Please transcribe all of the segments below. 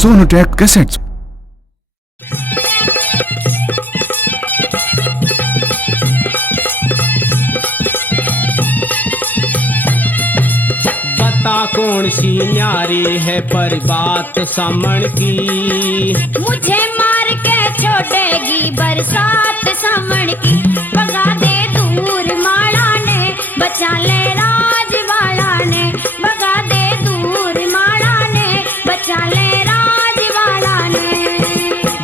Sonotech cassettes. बता कौन सी न्यारी है पर बात सामण की, मुझे मार के छोड़ेगी बरसात सामण की। भगा दे दूर माला ने, बचा ले राजवाड़ा ने। भगा दे दूर माला ने, बचा ले राजवाड़ा ने।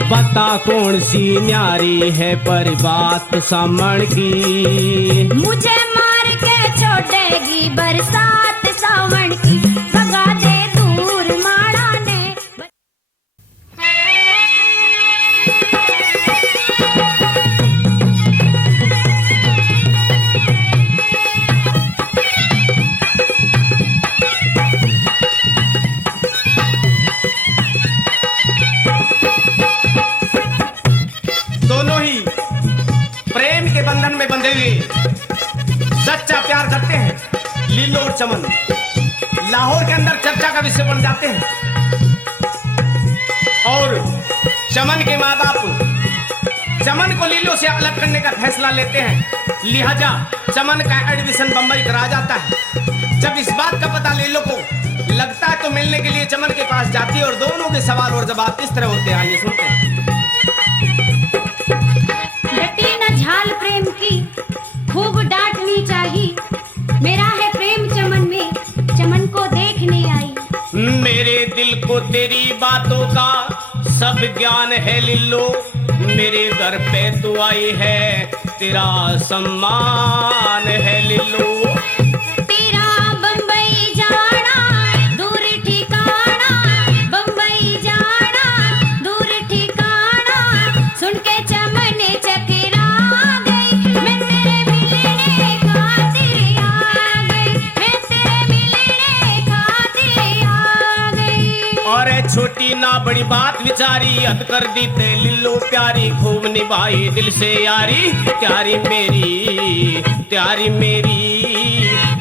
बता कौन सी न्यारी है पर बात सामण की, मुझे मार के छोड़ेगी बरसात सावण की। भगा दे दूर माला ने। दोनों ही प्रेम के बंधन में बंधे हुए सच्चा प्यार करते हैं। लीलो और चमन लाहौर के अंदर चर्चा का विषय बन जाते हैं और चमन के माँ बाप चमन को लीलो से अलग करने का फैसला लेते हैं। लिहाजा चमन का एडमिशन बंबई करा जाता है। जब इस बात का पता लीलो को लगता है तो मिलने के लिए चमन के पास जाती है और दोनों के सवाल और जवाब किस तरह होते हैं आइए सुनते हैं। डटी न झाल प्रेम की, खूब डांटनी चाहिए। मेरा है प्रेम चमन में, चमन को देखने आई। मेरे दिल को तेरी बातों का सब ज्ञान है लिल्लो। मेरे घर पे तू आई है, तेरा सम्मान है लिल्लो। तेरा बम्बई जाना दूर ठिकाना, बम्बई जाना दूर ठिकाना। सुन के चमन चकरा गई, मैं तेरे मिलने खातिर आ गई। मैं तेरे मिलने खातिर आ गई। और छोटी ना बड़ी बात विचारी, हद कर दी ते लिल्लो प्यारी। खूब निभाई दिल से यारी, प्यारी मेरी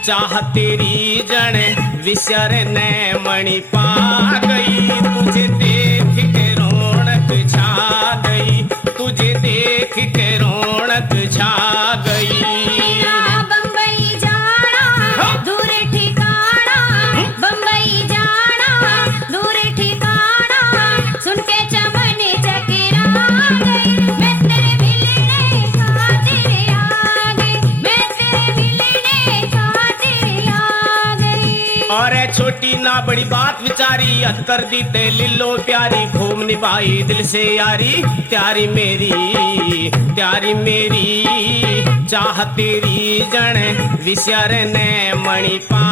चाह तेरी जन विसर ने मणि पा गई। तुझे देख के रौनक छा गई, तुझे देख के रौनक छा गई। तेरा बम्बई जाना दूर ठिकाना, बम्बई जाना दूर ठिकाना। सुन के चमन चकरा गई, मैं तेरे मिलने खातिर आ गई। मैं तेरे मिलने खातिर आ गई। और छोटी ना बड़ी बात विचारी, हद कर दी ते लिल्लो प्यारी। खूब निभाई दिल से यारी, प्यारी मेरी चाह तेरी जन विसर ने मणि पा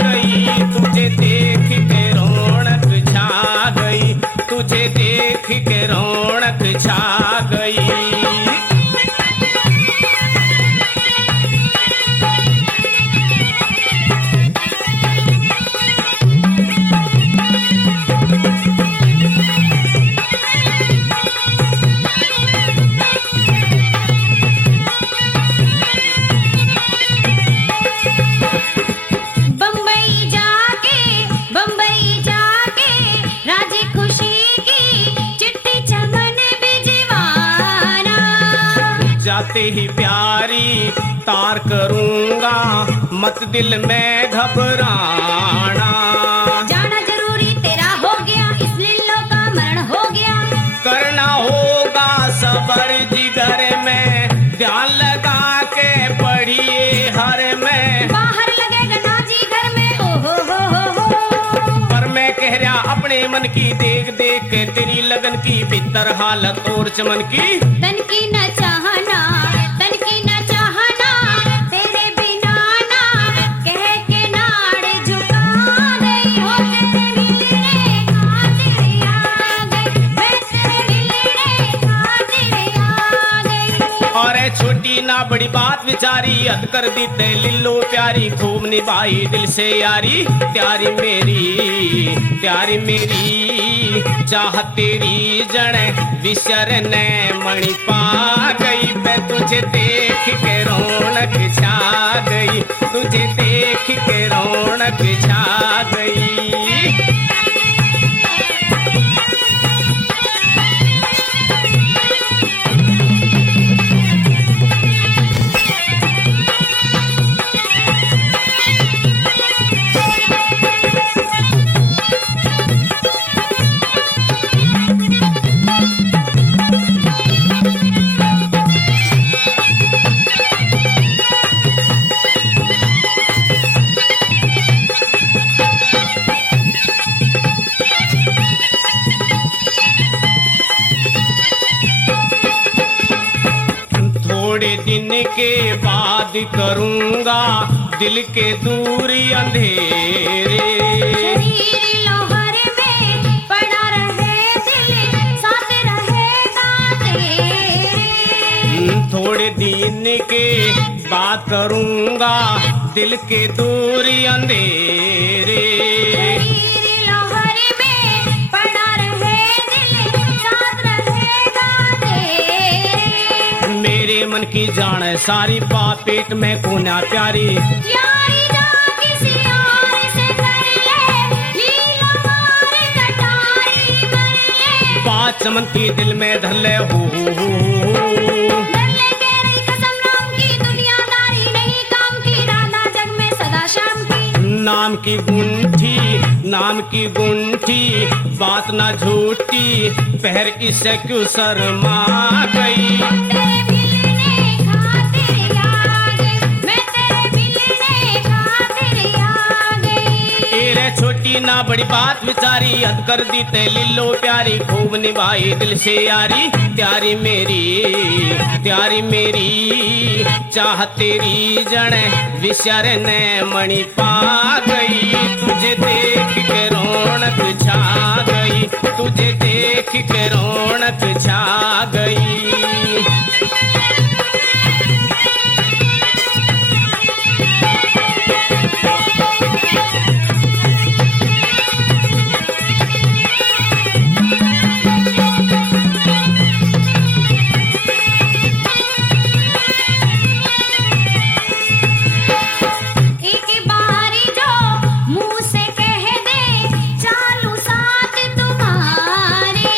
गई। तुझे देख के रौनक छा गई, तुझे देख के रौनक छा गई। बम्बई जाके राजी खुशी की चिट्ठी चमन भिजवाना। जाते ही प्यारी तार करूंगा, मत दिल में घबराना। जाना जरूरी तेरा हो गया, इस लिल्लो का मरण हो गया। करना होगा सबर जिगर में, ध्यान लगा के पढ़िए हर में। बाहर लगेगा नाजी घर में, ओ हो। पर मैं कह रहा अपने मन की, देख देख के तेरी लगन की भीतर हालत और चमन की। तन की न चाहना, तन की न चाहना, तेरे बिना ना कह के नाड़ झुका गई। हो तेरे मिलने खातिर आ गई, मैं तेरे मिलने खातिर आ गई। और छोटी ना बड़ी बात विचारी, हद कर दी ते लिल्लो प्यारी। खूब निभाई दिल से यारी, प्यारी मेरी चाह तेरी जन विसर ने मणि पा गई। मैं तुझे देख के रौनक छा गई, तुझे देख के रौनक छा गई। थोड़े दिन के बाद करूँगा दिल के दूरी अंधेरे। शरीर लोहर में पड़ा रहे दिल साथ रहेगा तेरे। थोड़े दिन के बाद करूँगा दिल के दूरी अंधेरे। शरीर लोहर में पड़ा रहे दिल साथ रहेगा तेरे। मेरे मन की जान है सारी बात पेट में कोना प्यारी। यारी जा किसी और से कर ले, लीला मार कटारी मर ले। बात चमन की दिल में धर ले हो। डर ले कह रही कसम नाम की दुनियादारी नहीं काम की, राधा जग में सदा शाम की। नाम की गुंठी बात ना झूठी पहर इससे क्यों शर्मा गई। तेरे मिलने खातिर आ गई, मैं तेरे मिलने खातिर आ गई। तेरे छोटी ना बड़ी बात विचारी हद कर दी ते लिलो प्यारी खूब निभाई दिल से यारी। त्यारी मेरी चाह तेरी जड़ विचार ने मणि पा गई। तुझे देख के रौनक छा गई, तुझे देख के रौनक छा गई। एक बारी जो मुंह से कह दे चालू साथ तुम्हारे।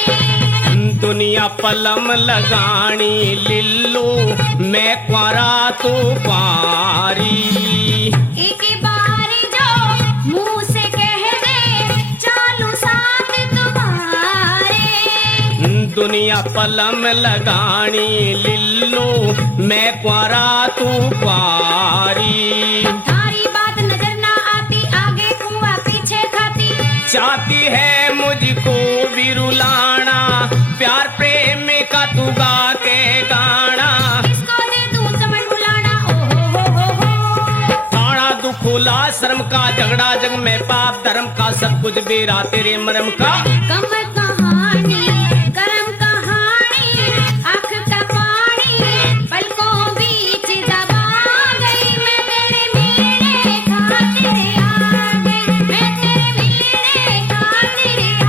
दुनिया पलम लगानी लिल्लो मैं क्वारा तो पारी। एक बारी जो मुंह से कह दे चालू साथ तुम्हारे। दुनिया पलम लगानी लिल्लो मैं क्वारा तू पारी। थारी बात नजर ना आती आगे कुआं पीछे खाती। चाहती है मुझको भी रुलाना प्यार प्रेम का तू गा के गाना। इसको दे दूं समझ बुलाना ओ हो। थाना दुखुला शर्म का झगड़ा जग में पाप धर्म का सब कुछ बेरा तेरे मरम का। कम कहानी करम कहानी आँख का पानी पलकों बीच दबा गई। मैं तेरे मिलने खातिर आ गई, मैं तेरे मिलने खातिर आ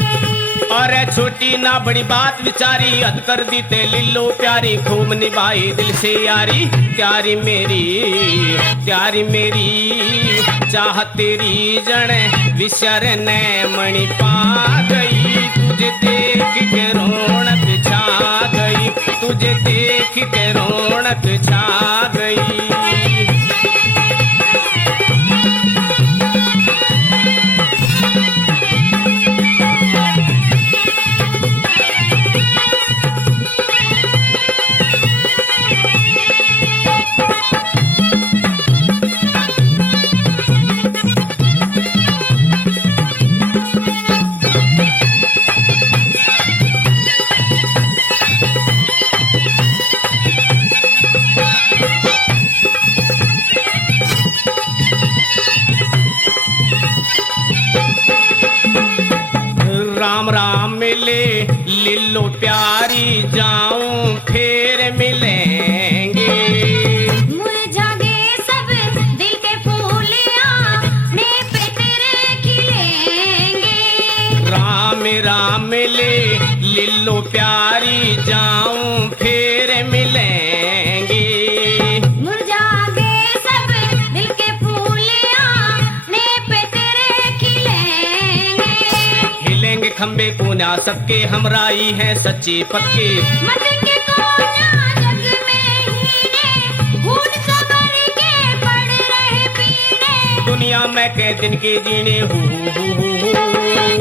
गई। अरे छोटी ना बड़ी बात विचारी हद कर दी ते लिल्लो प्यारी खूब निभाई दिल से यारी। त्यारी मेरी चाह तेरी जड़ विसर ने मणि पा गई। तुझे देख के रौनक छा गई, तुझे देख के रौनक छा गई। राम राम मिले लिल्लो प्यारी जाऊं फिर मिलेंगे। मुरझा गए सब दिल के फूलियां ने पे तेरे खिलेंगे। राम मिले लिल्लो प्यारी जाऊं फिर मिलेंगे। मुरझा गए सब दिल के फूलियां ने पे तेरे खिलेंगे। हिलेंगे खंबे कोना सबके हमराई है सच्ची पक्के। मत के कोना जग में ही ने घूट सबर के पड़ रहे पीने। दुनिया में के दिन के जीने हो।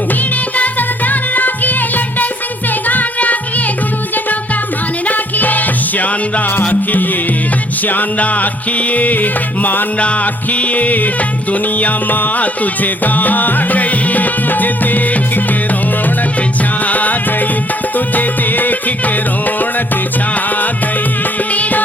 मीणे का सब ध्यान रखिए, लड्डन सिंह से गान रखिए, गुरुजनों का मान रखिए। श्यान राखिए मान राखिए दुनिया माँ तुझे गा गई। तुझे देख के रौनक छा गई, तुझे देख के रौनक छा गई। तेरा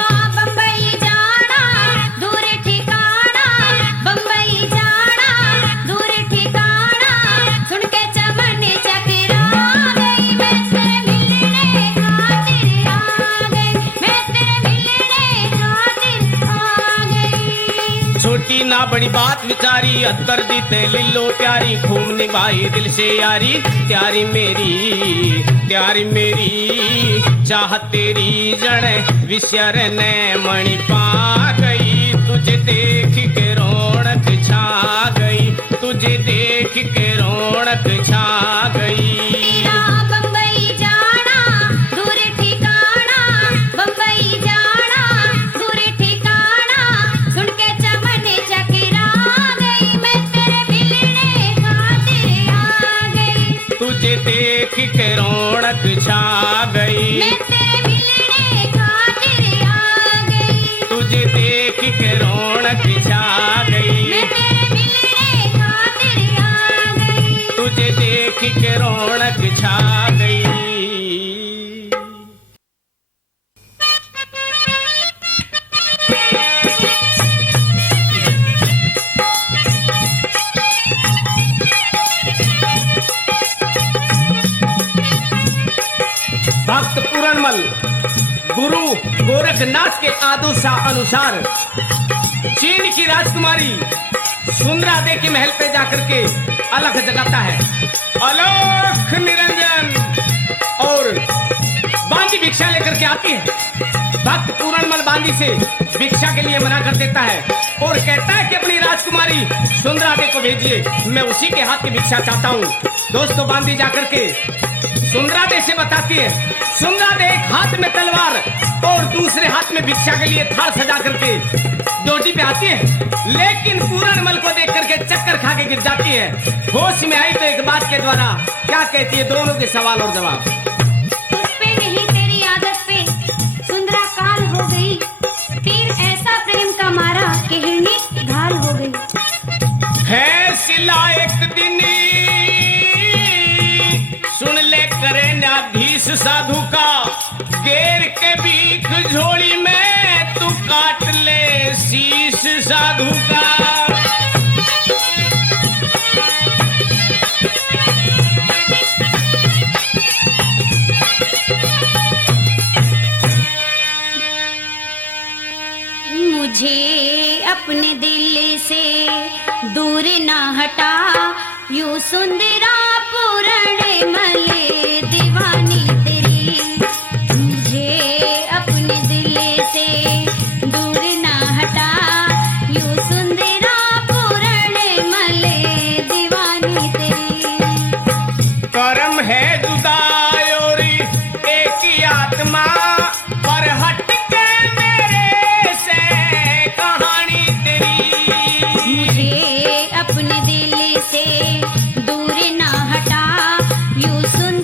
छोटी ना बड़ी बात विचारी, अत्तर दी ते लिलो प्यारी, खूब निभाई दिल से यारी, प्यारी मेरी चाहत तेरी जड़ विश्यर ने मणि पा गई, तुझे देख के रौनक छा गई, तुझे देख के रौनक छा गई। तेरा बम्बई जाना दूर ठिकाना, बम्बई जाना दूर ठिकाना, सुन के चमन चकरा गई, मैं तेरे मिलने खातिर आ गई, तुझे देख के रौनक छा गई, मैं तेरे मिलने खातिर आ गई, तुझे देख के रौनक छा गई, मैं तेरे मिलने खातिर आ गई। तुझे देख के रौनक छा गई। भक्त पूरणमल गुरु गोरखनाथ के आदेश अनुसार चीन की राजकुमारी सुंदरा दे के महल पे जाकर के अलख जगाता है, अलख निरंजन, और बांदी भिक्षा लेकर के आती है। भक्त पूरणमल बांदी से भिक्षा के लिए मना कर देता है और कहता है कि अपनी राजकुमारी सुंदरा दे को भेजिए, मैं उसी के हाथ की भिक्षा चाहता हूँ। दोस्तों, बांदी जाकर के सुंदरा दे से बताती है। सुंदरा दे एक हाथ में तलवार और दूसरे हाथ में भिक्षा के लिए थाल सजा करके डोटी पे आती है, लेकिन पूरणमल को देख करके चक्कर खा के गिर जाती है। होश में आई तो एक बात के द्वारा क्या कहती है, दोनों के सवाल और जवाब। तुझ पे नहीं तेरी आदत पे सुंदरा काल हो गई, तीर ऐसा प्रेम का मारा कि हिरनी घायल हो गई। है सिला एक दिन सुन ले करे न्याधीश साधु का, गेर के बीख झोली में तू काट ले शीश साधु का। मुझे अपने दिल से दूर ना हटा, यूं सुंदरा पूरणमल दीवानी तेरी, मुझे अपने दिल से दूर ना हटा, यूं सुंदरा पूरणमल दीवानी तेरी। कर्म है जुदाई और एक ही आत्मा, पर हट के मेरे से कहानी तेरी। मुझे अपने दिल से दूर ना हटा, यूं सुन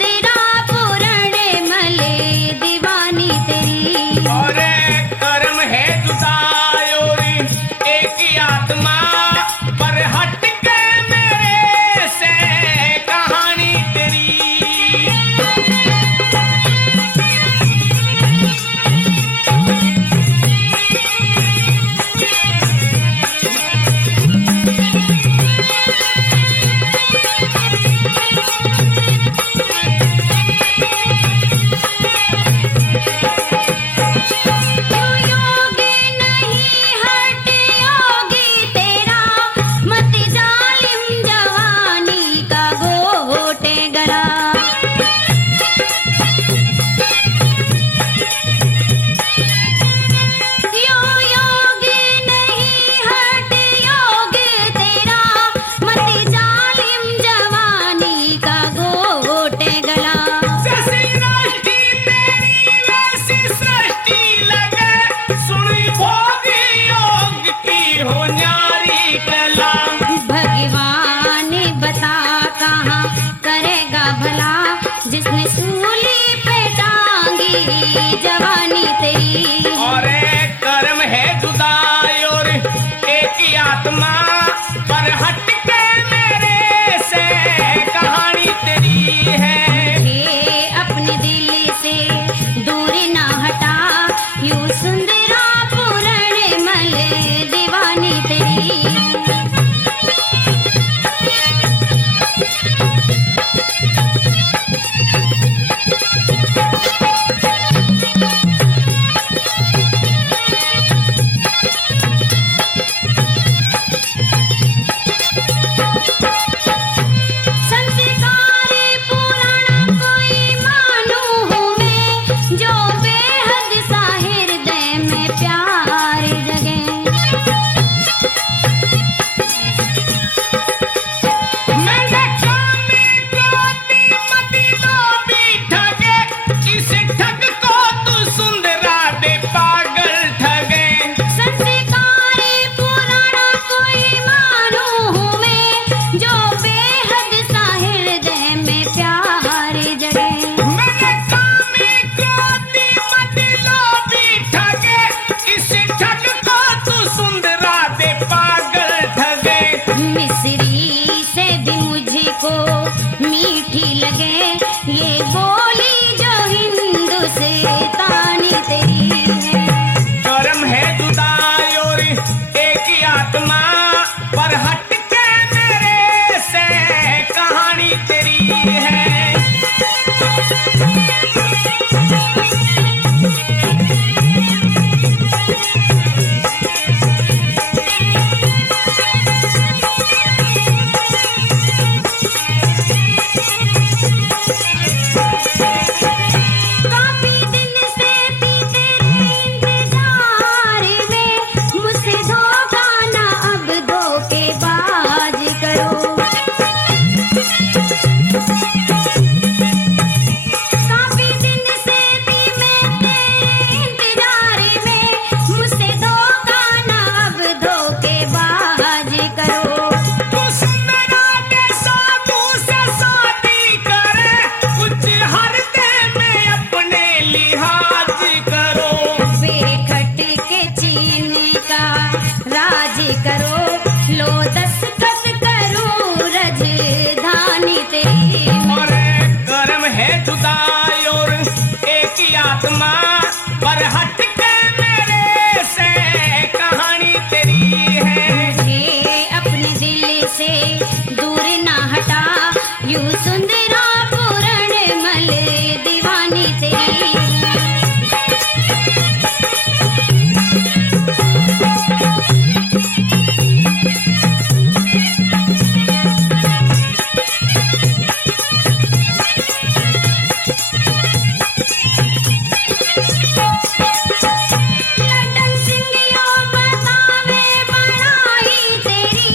लड्डन सिंगियो बतावे बड़ाई तेरी,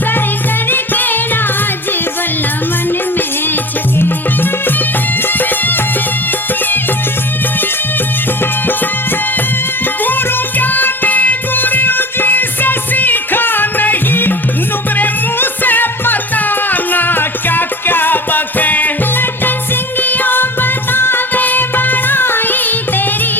कर कर के राज बल्ला मन में छके। गुरु ज्ञानी गुरु जी से सीखा नहीं, नुगरे मुंह से बताना क्या क्या बके। लड्डन सिंगियो बतावे बड़ाई तेरी,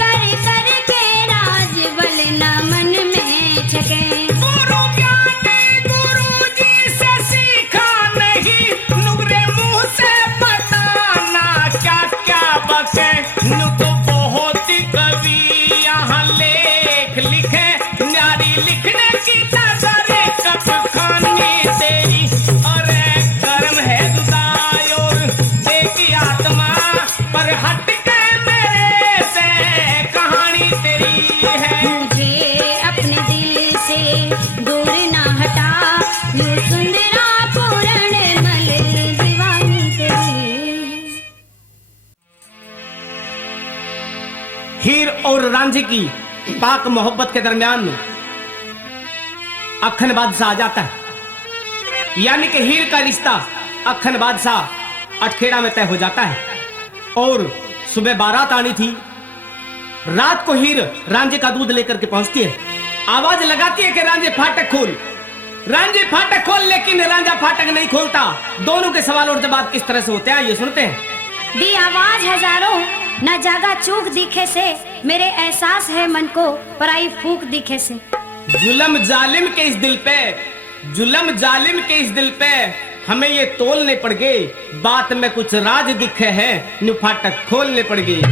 कर कर के राज बल्ला मन में छके। गुरु ज्ञानी गुरु जी से सीखा नहीं, नुगरे मुंह से बताना क्या क्या बके। नु तो बहुत ही कवि यहाँ लेख लिखे, न्यारी लिखने की नजरे कब खानी तेरी। अरे कर्म है जुदाई और देखी आत्मा, पर हट के मेरे से कहानी तेरी है। मुझे अपने दिल से दूर ना हटा, यूं सुंदरा पूरण मल दीवानी तेरी। हीर और रांझी की पाक मोहब्बत के दरमियान अखन बादशाह आ जाता है, यानी कि हीर का रिश्ता अखन बादशाह अटखेड़ा में तय हो जाता है। और सुबह बारात आनी थी। रात को हीर रांझे का दूध लेकर के पहुंचती है, आवाज लगाती है कि रांझे फाटक खोल, रांझे फाटक खोल, लेकिन रांझा फाटक नहीं खोलता। दोनों के सवाल और जवाब किस तरह से होते हैं ये सुनते हैं। दी आवाज हजारों न जागा चूक दिखे से, मेरे एहसास है मन को पराई फूक दिखे से। जुल्म जालिम के इस दिल पे, जुल्म जालिम के इस दिल पे हमें ये तोलने पड़ गए, बात में कुछ राज दिखे हैं, न्यू फाटक खोलने पड़ गए।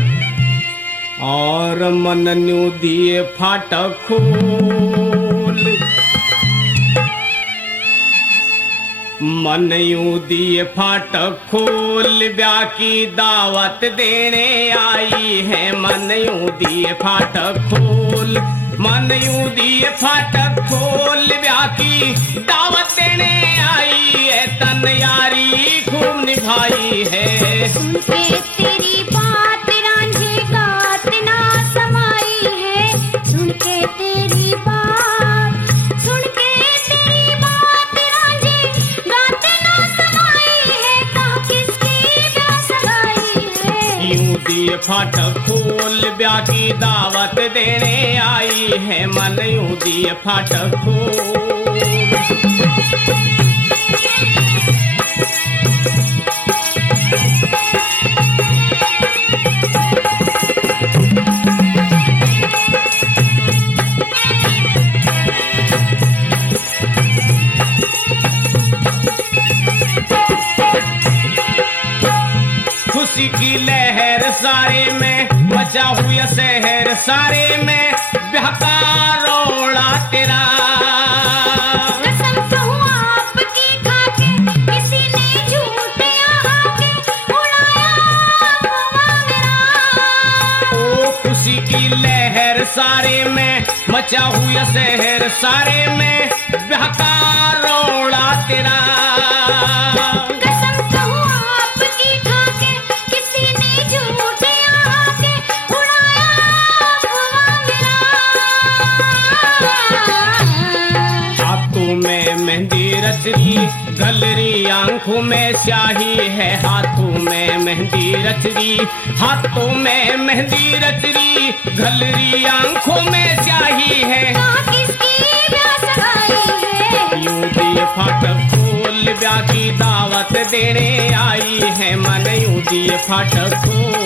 और मन न्यू दिए फाटक खोल, मन यूं दिए फाटक खोल, ब्याह की दावत देने आई है। मन यूं दिए फाटक खोल, मन यूं दिए फाटक खोल, ब्याह की दावत देने आई है। तन यारी खूब निभाई है। सुन के तेरी बात रांझे गात ना समाई है, सुन के तेरी बात, सुन के तेरी बात रांझे गात ना समाई है। कहा किसकी प्यास लगाई है। यूं दिए फाटक खोल, ब्याह की दावत देने आई है। मन यूं दिए फाटक खोल। खुशी की लहर सारे में मचा हुआ शहर सारे में, ब्याह का रोड़ा तेरा। कसम कहूं आपकी खाके, किसी ने झूठ यहाँ के उड़ाया हुआ मेरा। ओ खुशी की लहर सारे में मचा हुआ शहर सारे में, ब्याह का रोड़ा तेरा। कसम कहूं आपकी खाके, किसी ने झूठ यहाँ के उड़ाया हुआ मेरा। हाथों में मेहंदी रचरी, गलरी आंखों में स्याही है। हाथों में मेहंदी रचरी, हाथों में मेहंदी रचरी, गलरी आंखों में स्याही है। कहा किसकी प्यास लगाई है। यूं दिए फाटक खोल, ब्याह की दावत देने आई है। मन यूं दिए फाटक खोल।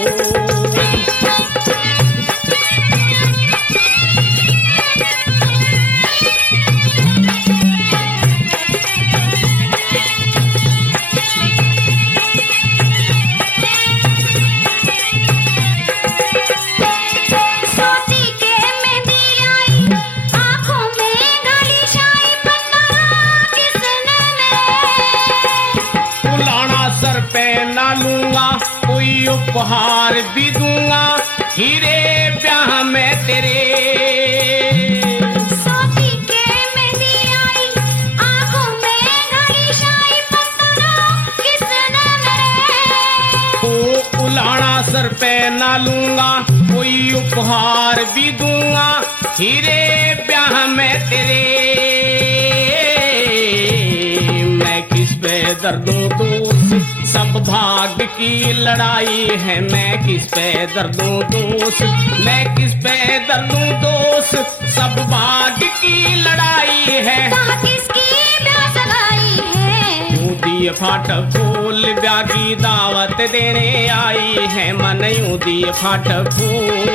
सोती के मेहंदी आई, आंखों में घड़ी शाई, पता किसने मेरे। पुलाना सर पे ना लूंगा, कोई उपहार भी दूंगा, हीरे ब्याह में तेरे। सोती के मेहंदी आई, आंखों में घड़ी शाई, पता किसने मेरे। ओ उलाना सर पे ना लूंगा, कोई उपहार भी दूंगा हीरे ब्याह में तेरे। मैं किस पे दर्दों दोष सब भाग की लड़ाई है। मैं किस पे दर्दों दोष, मैं किस पे दर्दों दोष सब भाग की लड़ाई है। कहाँ किसकी ब्याह सगाई है। यूं दिए फाटक खोल ब्याह की दावत देने आई है। मन यूं दिए फाटक खोल।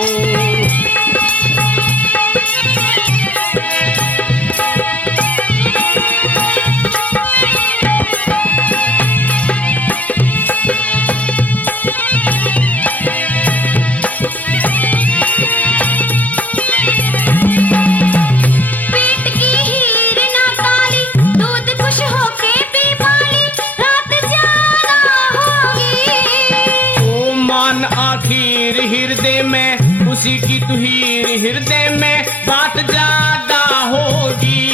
हृदय में उसी की तू हीर, हृदय में बात ज्यादा होगी।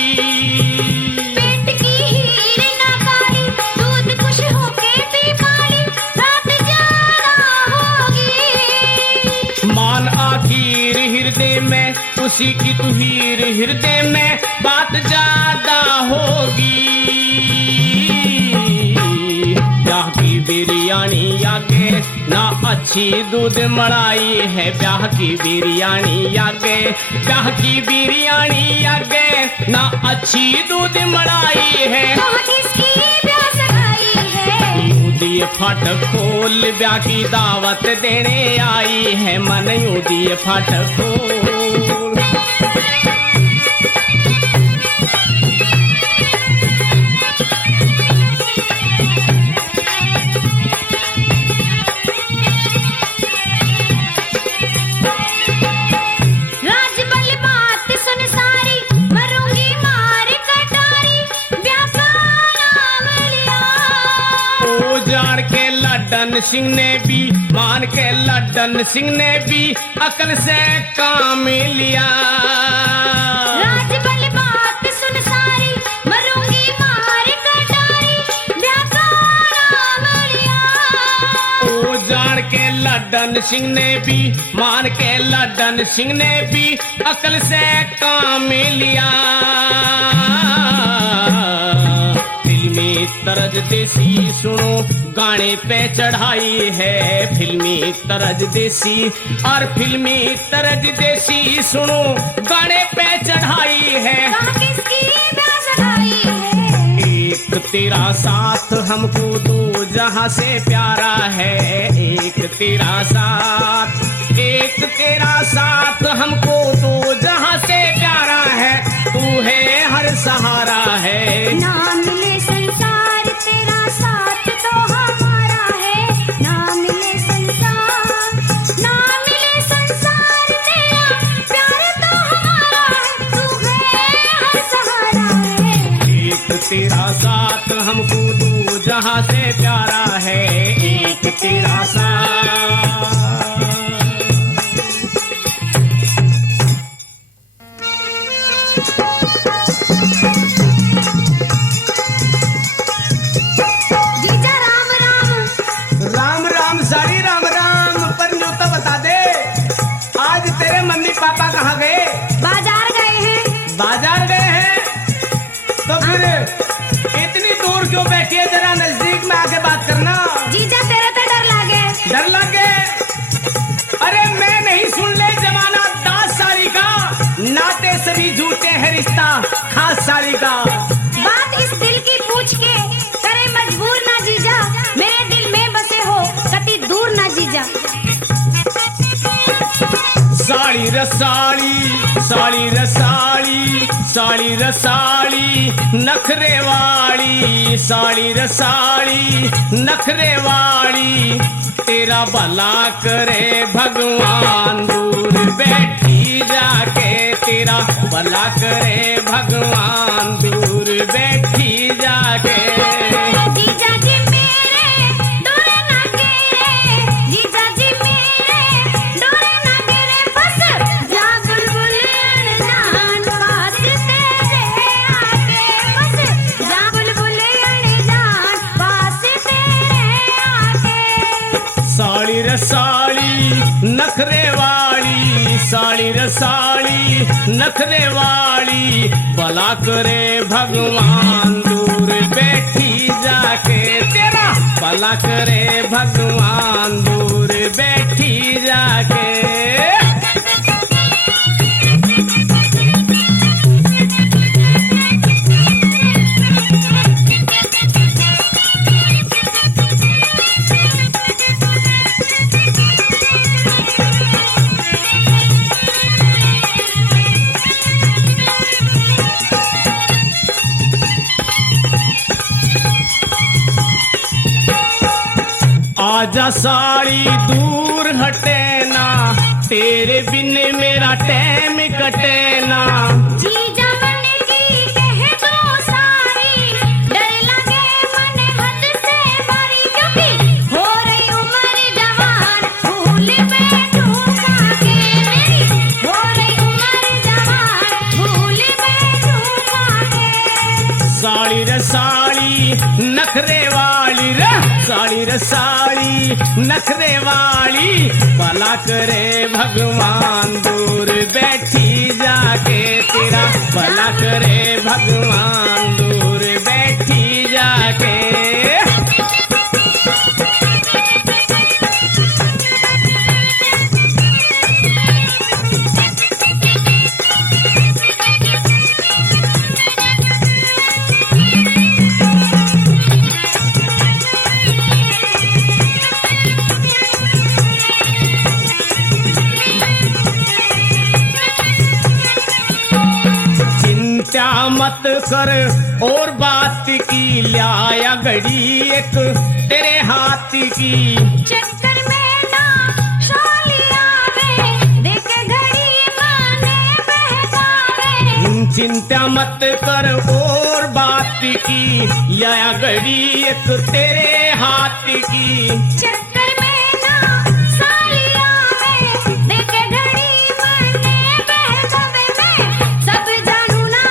पेट की हीर ना काली, दूध खुश होके पी पाली, रात ज्यादा होगी। मान आखिर हृदय में उसी की तू हीर, हृदय में बात ज्यादा होगी। ब्याह की बिरयानी आगे ना अच्छी दूध मलाई है। ब्याह की बिरयानी आगे, ब्याह की बिरयानी आगे ना अच्छी दूध मलाई है। कहाँ किसकी ब्याह सगाई है। यूं दिए फाटक खोल ब्याह की दावत देने आई है। मन यूं दिए फाटक खोल। लड्डन सिंह ने भी मान के, लड्डन सिंह ने भी अकल से काम लिया। राजबल बात सुन सारी, मरूंगी मार कटारी, ब्याह का नाम लिया। ओ जान के लड्डन सिंह ने भी मान के, लड्डन सिंह ने भी अकल से काम लिया। फिल्मी तरज देसी सुनो गाने पे चढ़ाई है। फिल्मी तरज देसी और फिल्मी तरज देसी सुनो गाने पे चढ़ाई है। कहाँ किसकी ब्याह सगाई है। एक तेरा साथ हमको दो जहां से प्यारा है। एक तेरा साथ, एक तेरा साथ हमको दो जहां से प्यारा है। तू है हर सहारा है। ना मिले संसार तेरा साथ तो हमारा है। ना मिले संसार, ना मिले संसार तेरा प्यार तो हमारा है। तू है हर सहारा है। एक तेरा साथ हमको दो जहां से प्यारा है। एक तेरा साथ। पापा कहाँ गए। बाजार गए हैं। बाजार गए हैं तो फिर इतनी दूर क्यों बैठी है। जरा नजदीक में आके बात करना। जीजा तेरे तो डर लगे। डर लगे। अरे मैं नहीं सुन ले जमाना 10 साली का, नाते सभी झूठे है रिश्ता खास साली का। बात इस दिल की पूछ के करे मजबूर ना जीजा, मेरे दिल में बसे हो कभी दूर ना जीजा। साड़ी रसाली, साड़ी रसाली, साड़ी रसाली नखरे वाली, साड़ी रसाली नखरे वाली। तेरा भला करे भगवान दूर बैठी जाके। तेरा भला करे भगवान दूर बैठी जाके। जीजा जी मेरे दूर ना गिरे, जीजा जी मेरे दूर ना गिरे। बस जा बुलबुल अनजान पास तेरे आके। बस जा बुलबुल अनजान पास तेरे आके। साड़ी रसाली नखरे वाली, साड़ी रे साड़ी नखरे वाली भला करे भगवान दूर बैठी जाके तेरा भला करे भगवान दूर बैठी जाके। आजा साड़ी दूर हटे ना तेरे बिन मेरा टाइम कटे ना। जीजा मन की कह दो सारी डर लगे मन हद से बारी क्योंकि हो रही उम्र जवान भूल बैठूंगा के मेरी हो रही उम्र जवान भूल बैठूंगा के। साड़ी रे साड़ी नखरे वाली रे साड़ी रे साड़ी नखरे वाली भला करे भगवान दूर बैठी जाके तेरा भला करे भगवान दूर बैठी जाके। चिंता मत कर और बात की लाया घड़ी एक तेरे हाथ की। चक्कर में ना शाली आवे देखे घड़ी माने बहकावे। चिंता मत कर और बात की लाया घड़ी एक तेरे हाथ की। चक्कर में ना साली आवे देखे घड़ी माने बहकावे। मैं सब जानू ना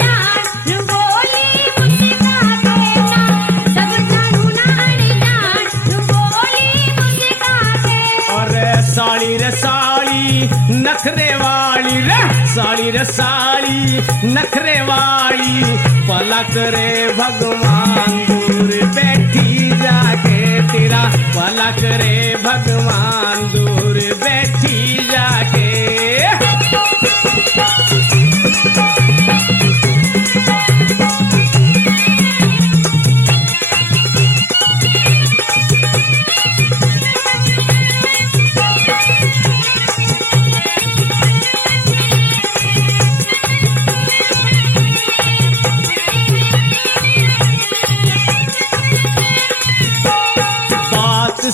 जान बोली मुस्का के ना सब जानू ना जान बोली मुस्का के। और साड़ी रे साड़ी नखरे वाली रे साड़ी रे साड़ी नखरे वाली भला करे भगवान दूर बैठी जाके तेरा भला करे भगवान दूर बैठी जाके।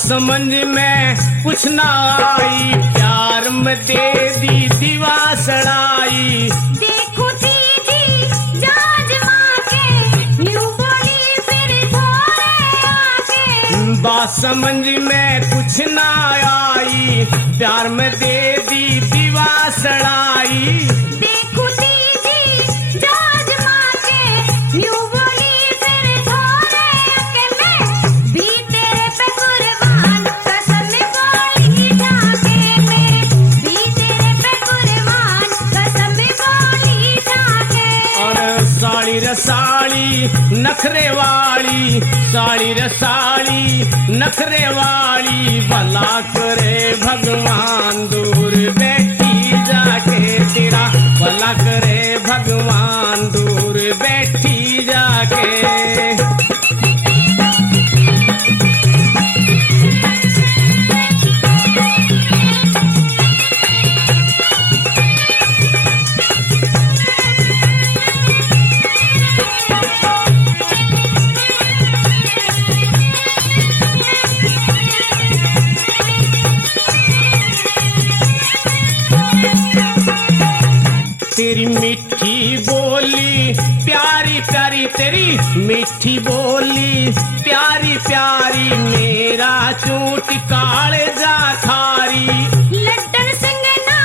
समझ में कुछ ना आई प्यार में दे दी दीवा सड़ाई। देखो दीदी जाज माँ के न्यू बोली फिर थोड़े आके। बात समझ में कुछ ना आई प्यार में दे दी दीवा सड़ाई। देखो दीदी जाज माँ के न्यू बोली फिर थोड़े आके। मैं भी तेरे पे कुर्बान कसम बोली जाके। मैं भी तेरे पे कुर्बान कसम बोली जाके। और साड़ी रे साड़ी नखरे वाली साड़ी रे साड़ी नखरे वाली भला करे भगवान दूर बैठी जाके तेरा भला करे भगवान दूर बैठी जाके। तेरी मीठी बोली प्यारी प्यारी तेरी मीठी बोली प्यारी प्यारी मेरा चूट काले जा खारी। लड्डन सिंह ना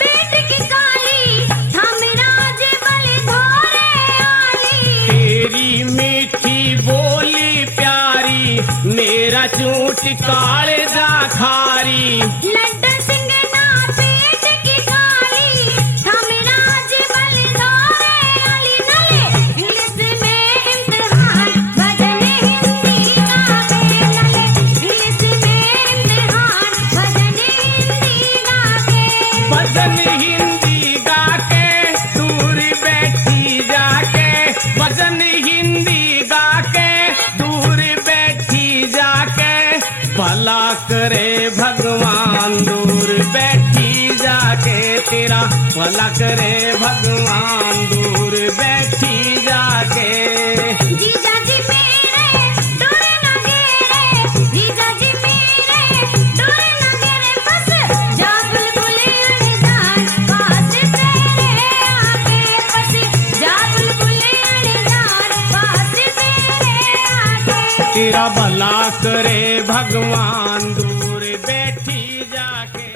पेट की काली थाम राज बलि धोरे आली। तेरी मीठी बोली प्यारी मेरा चूट काले जा खारी। लड्डन सिंह ना पेट की तेरा भला करे भगवान दूर बैठी जाके। जीजा जी मेरे डोर ना गेरे, जीजा जी मेरे डोर ना गेरे, बस जा बुलबुले अड़जान पास तेरे आके, बस जा बुलबुले अड़जान पास तेरे आके। तेरा भला करे भगवान दूर बैठी जाके।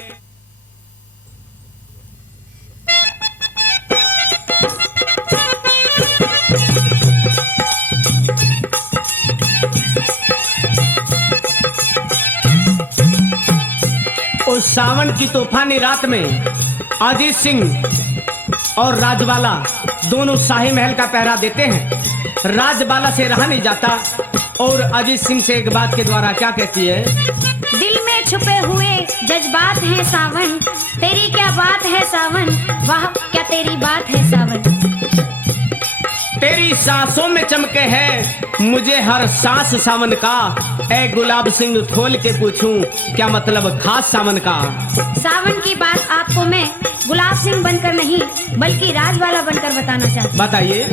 उस सावन की तूफानी रात में अजीत सिंह और राजबाला दोनों शाही महल का पहरा देते हैं। राजबाला से रहा नहीं जाता और अजीत सिंह से एक बात के द्वारा क्या कहती है? दिल में छुपे हुए जज्बात है सावन, तेरी क्या बात है सावन, वाह क्या तेरी बात है सावन। तेरी सांसों में चमके है मुझे हर सांस सावन का, ए गुलाब सिंह खोल के पूछूं क्या मतलब खास सावन का। सावन की बात आपको मैं गुलाब सिंह बनकर नहीं बल्कि राजवाला बनकर बताना चाहती हूँ। बताइए।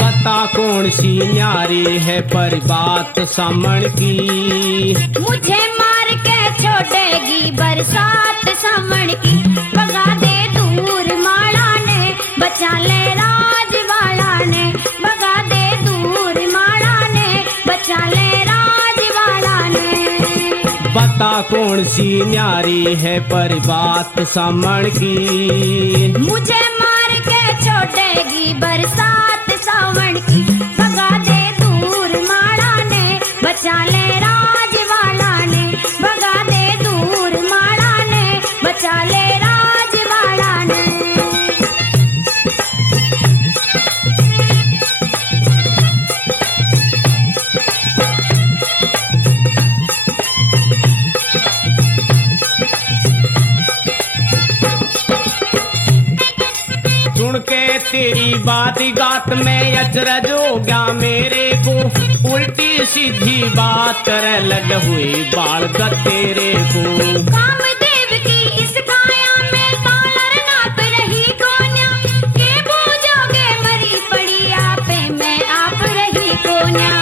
बता कौन सी न्यारी है पर बात सामन की, मुझे मार के छोड़ेगी बरसात सावन की, भगा दे दूर माला ने बचा ले राजवाला ने, भगा दे दूर माला ने बचा ले राजवाला ने। बता कौन सी न्यारी है पर बात सामन की, मुझे मार के छोड़ेगी बरसात सावन की, भगा दे दूर माला ने बचा ले राजवाला ने, भगा दे दूर माला ने बचा ले राजवाला ने। सुन के तेरी बात गात में अचरज हो गया मेरे को, उल्टी सीधी बात करे लग हुई बाल तेरे को। कामदेव की इस काया में कॉलर नाप रही कोन्या, के बूझोगे मरी पड़ी आपे मैं आप रही कोन्या।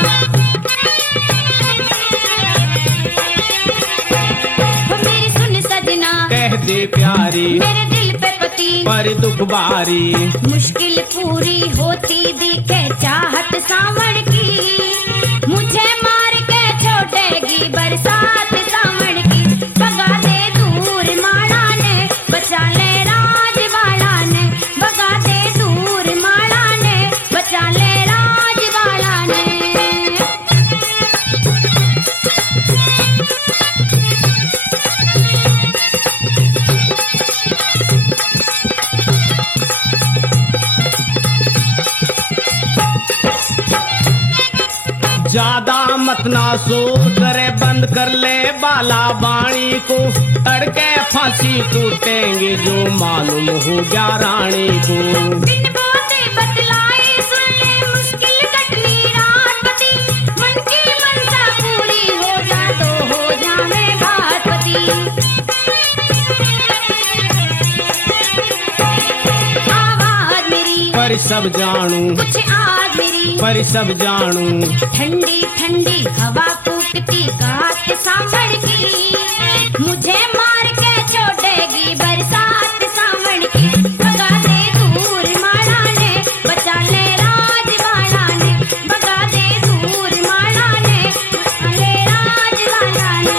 वो मेरी सुन सजना कह दे प्यारी मेरे दिल पे पति, पर दुख बारी, मुश्किल पूरी होती दिखे चाहत सावन की, मुझे मार के छोड़ेगी बरसात सावन की, भगा दे दूर माला ने बचा ले राजवाला ने, भगा दे दूर माला ने बचा ले राजवाला ने। ज्यादा मत ना सोच करे बंद कर ले बाला बाणी को, अड़के फांसी टूटेंगे जो मालूम हो गया रानी को। बिन बोते बतलाए सुन ले मुश्किल कटनी रात पति, मन की मनसा पूरी हो जा तो हो जावे बात पति। आवाज मेरी पर सब जानू, कुछ आज मेरी पर सब जानू, ठंडी ठंडी हवा फूकती गात सांभर की, मुझे मार के छोड़ेगी बरसात सावन की, भगा दे दूर माला ने बचा ले राजवाला ने, भगा दे दूर माला ने बचा ले राजवाला ने।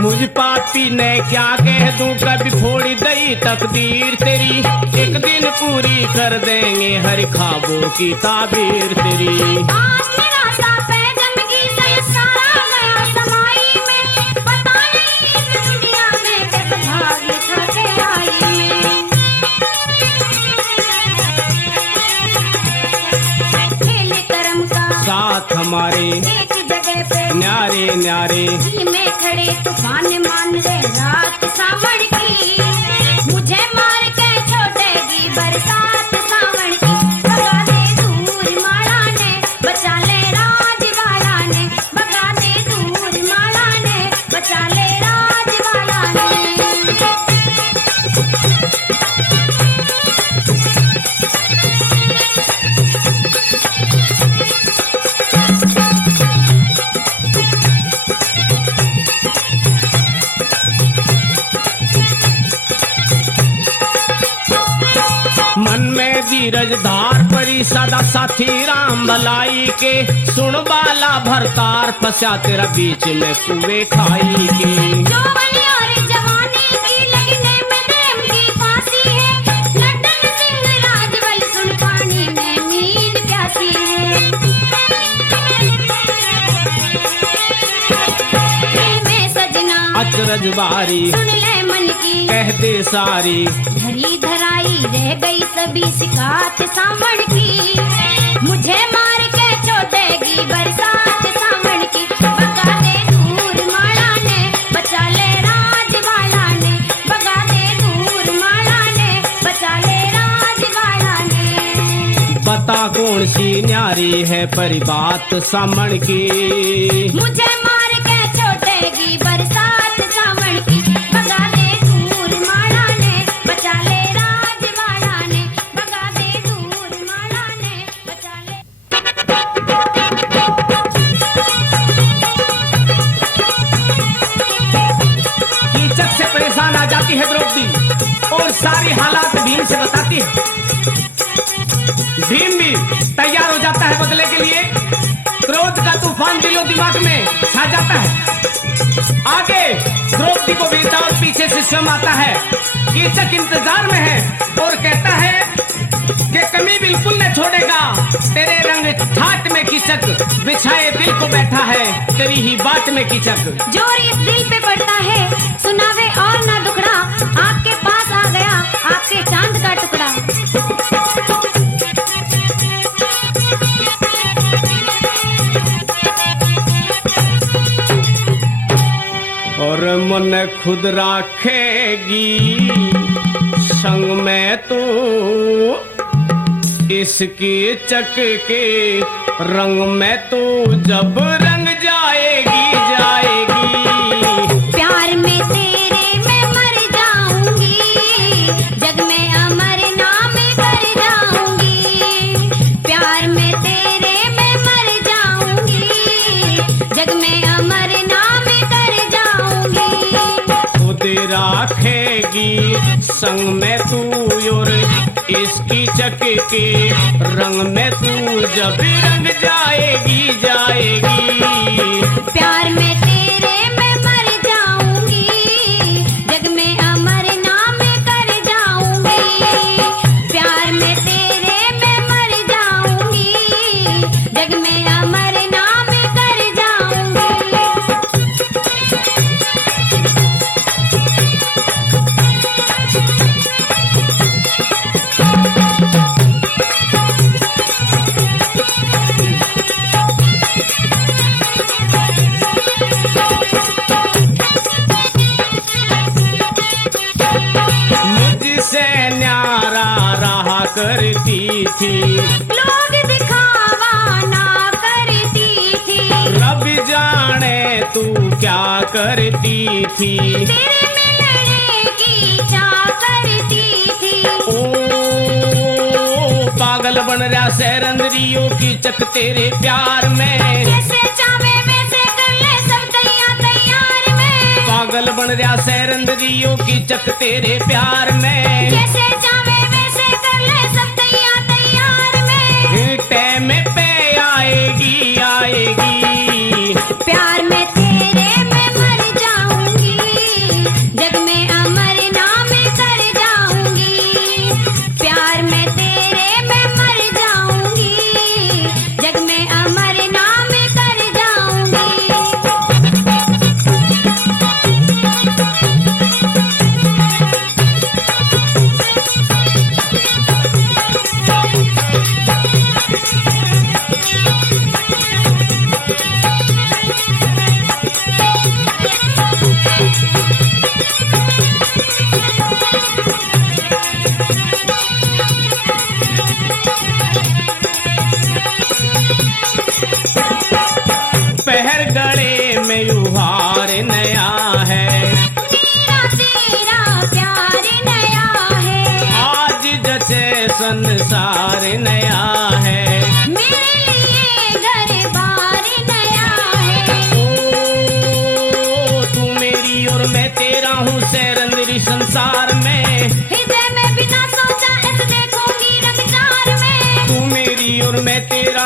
मुझ पापी ने क्या कह दूं कभी फोड़ी दई तकदीर तेरी, एक दिन पूरी कर देंगे हर ख्वाबों की ताबीर तेरी। आज मेरा सा पैगम की सल सारा गया समाई में, पता नहीं इस दुनिया में किस भाग्य था के आई में। हमारे एक जगह पे न्यारे न्यारे में खड़े तूफान मान रहे रात सावण की, मुझे मार के छोड़ेगी बरसात सावण की। भगा दे दूर माला ने बचा ले राजवाड़ा ने, भगा दे दूर माला ने बचा ले राजवाड़ा ने। मन में धीरज धार परी सदा साथी राम भलाई के, सुन बाला भरतार फंसा तेरा बीच में कुएं खाई के। जवानी और जवानी की लगने में प्रेम की फांसी है, लड्डन सिंह राजवल सुन पानी में नींद प्यासी है। दिल में सजना अचरज बारी सुन ले मन की, कह दे सारी धरी धराई रह गई सभी शिकायत सावण की, मुझे मार के छोड़ेगी बरसात सावण की। भगा दे दूर माला ने बचा ले राजवाड़ा ने, भगा दे दूर माला ने बचा ले राजवाड़ा ने। बता कौन सी न्यारी है परी बात सामण की, मुझे मार के छोड़ेगी बरसात सावण की। भगा दे दूर माला ने बचा ले राजवाड़ा ने, भगा दे दूर माला ने बचा ले। कीचक से परेशान आ जाती है द्रौपदी और सारी हालात भीम से बताती है। भीम भी तैयार हो जाता है बदले के लिए। क्रोध का तूफान दिलो दिमाग में छा जाता है। आगे द्रौपदी को भेजता और पीछे से स्वयं आता है। कीचक इंतजार में है और कहता है कि कमी बिल्कुल न छोड़ेगा, तेरे रंग ठाट में कीचक बिछाए दिल को बैठा है, तेरी ही बाट में कीचक। जोर इस दिल पे पड़ता है सुनावे और ना दुखड़ा, आपके पास आ गया आपके चांद का टुकड़ा। और मन खुद राखेगी संग में तो, इसकी चक के रंग में तो जब रंग जाएगी जाएगी। प्यार में तेरे मैं मर जाऊंगी, जग में अमर नाम कर जाऊंगी। प्यार में तेरे मैं मर जाऊंगी, जग में अमर नाम कर जाऊंगी। खुद राखेगी संग में तू और इसकी चक के रंग में तू जब रंग जाएगी जाएगी। प्यार में तेरे मैं मर जाऊंगी, जग में अमर नाम कर जाऊंगी। प्यार में तेरे मैं मर जाऊंगी, जग में अमर नाम कर जाऊंगी। मुझसे न्यारा रहा करती थी, लोग दिखावा ना करती थी, रब जाने तू क्या करती थी। तेरे मिलने की चाह करती थी। ओ पागल बन रहा सहरंदरियों की चक तेरे प्यार में, जैसे चाहे वैसे कर ले सब तैयार में। पागल बन रहा सहरंदरियों की चक तेरे प्यार में, जैसे चाहे वैसे कर ले सब तैयार में। टाइम पे आएगी आएगी। प्यार में तेरे मैं मर जाऊंगी, जग में अमर नाम कर जाऊंगी। प्यार में तेरे मैं मर जाऊंगी, जग में अमर नाम कर जाऊंगी।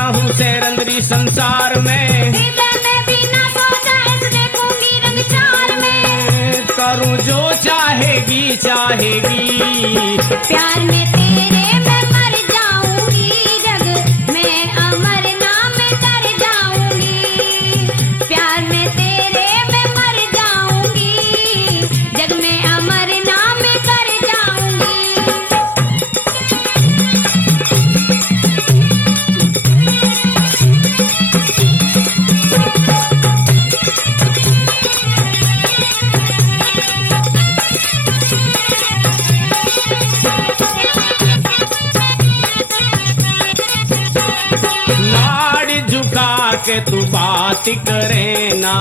हूँ सैरंदरी संसार में, हृदय में भी ना सोचा ऐसे देखूंगी रंग चार में, करूँ जो चाहेगी चाहेगी, प्यार में तेरे मैं मर जाऊंगी, जग में अमर नाम कर जाऊंगी, प्यार में तेरे मैं मर जाऊंगी, जग में अमर नाम कर जाऊंगी। नाड़ झुका के तू बात करे ना,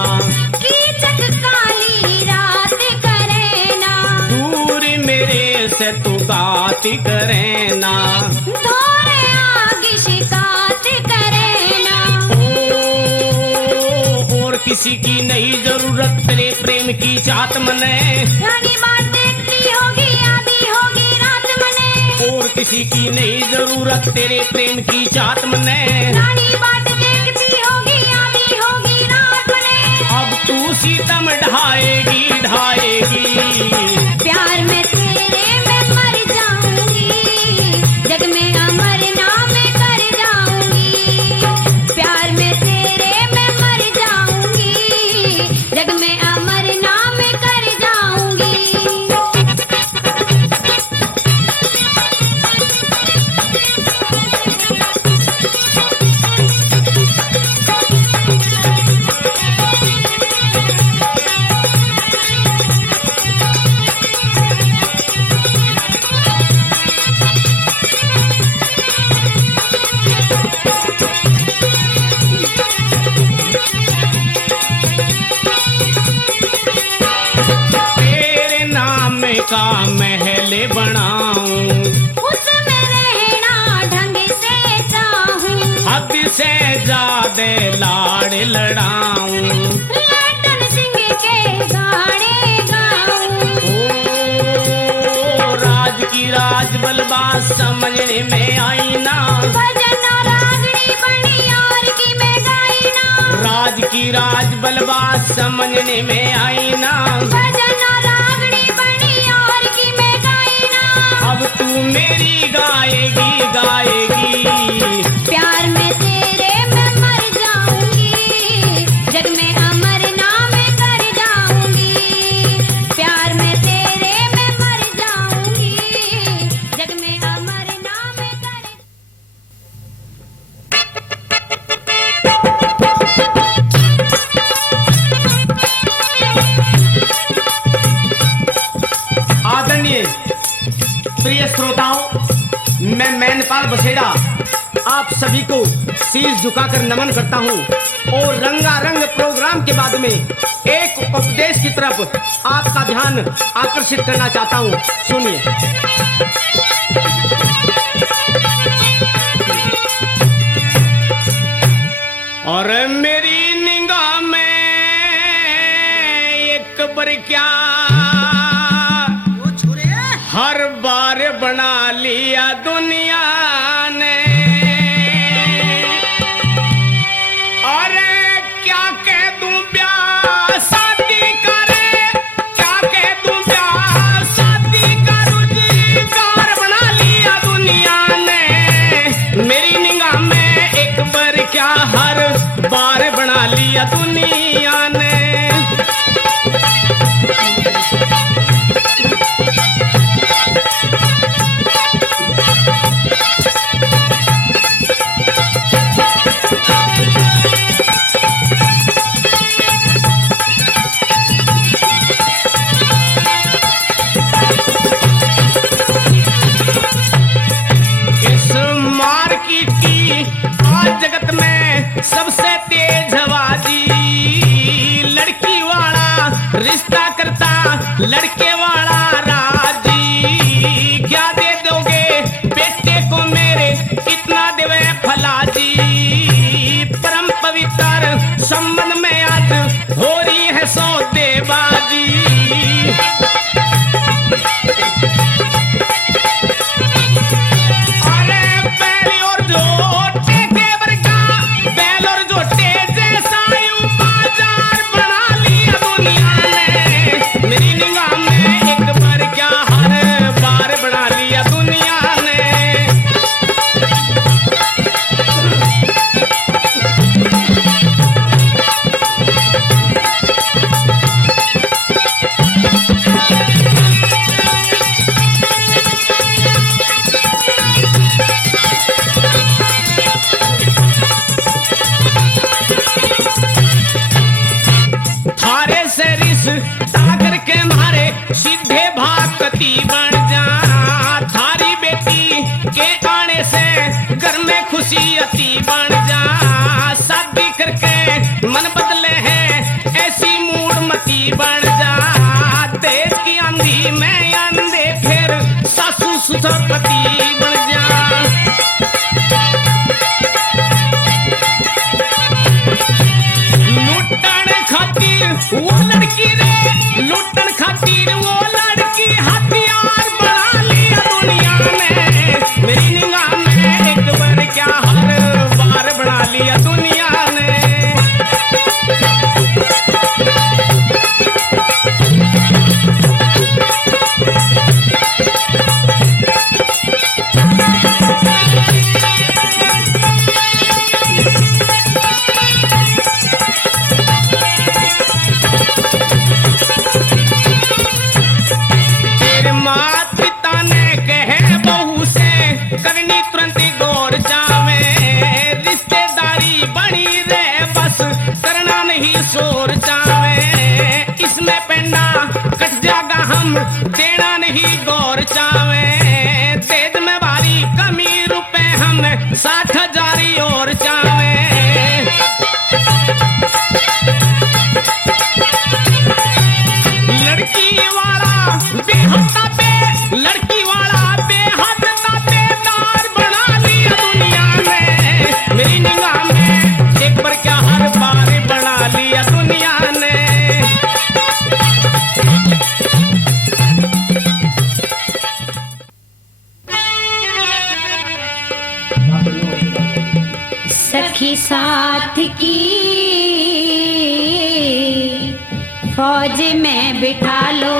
कीचक काली रात करे ना, दूर मेरे से तू बात करे ना, धोरे आग शिकायत करे ना, और किसी की नहीं जरूरत तेरे प्रेम की चाहत मने, रानी बात देखती होगी आधी होगी रात मने, और किसी की नहीं जरूरत तेरे प्रेम की चाहत मने, रानी बात देखती होगी आधी होगी रात मने, अब तू सीतम ढाएगी ढाएगी, प्यार में तेरे मैं मर जाऊंगी, जग में अमर नाम कर जाऊंगी, प्यार में तेरे मैं मर जाऊंगी, जग में अमर नाम कर जाऊंगी। तेरे नाम का महल बनाऊं, उसमें रहना ढंग से चाहूं, हद से ज्यादा लाड़ लड़ाऊं, लटन सिंह के गाने गाऊं, ओ राज की राज बलबाज समझने में आई ना, भजन रागनी बनी और की मैं गाई ना, राज की राज बलबाज समझने में आई ना, भजन रागनी बनी और की मैं गाई ना, अब तू मेरी गाएगी गाएगी, प्यार में तेरे मैं मर जाऊंगी, जग में अमर नाम कर जाऊंगी, प्यार में तेरे मैं मर जाऊंगी, जग में अमर नाम कर। आदरणीय प्रिय श्रोताओं, मैं मैनपाल बसेड़ा आप सभी को शीश झुकाकर नमन करता हूं और रंगारंग प्रोग्राम के बाद में एक उपदेश की तरफ आपका ध्यान आकर्षित करना चाहता हूं। सुनिए। और मेरी निगाह में एक बार क्या हर बार बना लिया दुनिया ने, अरे क्या कह दूं ब्याह शादी करे, क्या कह दूं ब्याह शादी का रुजगार बना लिया दुनिया ने, मेरी निगाह में एक बार क्या हर बार बना लिया दुनिया ने। सबसे तेज आवाजी करोड़पति बन जा। थारी बेटी के आने से घर में खुशी अति बन जा। शादी करके मन बदले है ऐसी मूडमती बन जा। देश की आंधी में अंधे फिर सासू सुधरपति बन जा। लुटन खातिर वो लड़की रे, लुटन खातिर वो लड़की हथियार बना लिया दुनिया ने। मेरी निगाह में एक बार क्या हर बार बना लिया दुनिया ने। करनी तुरंत गौर जावे, रिश्तेदारी बनी रे बस करना नहीं शोर जावे। इसमें पेंडा कट जागा हम देना नहीं गौर जावे। तेज में भारी कमी रुपए हम 60,000 और जावे। लड़की वाला बेहद पे, लड़की वाला मेरी निगाह में एक बार क्या हर बार बना लिया दुनिया ने। सखी साथ की फौज में बिठा लो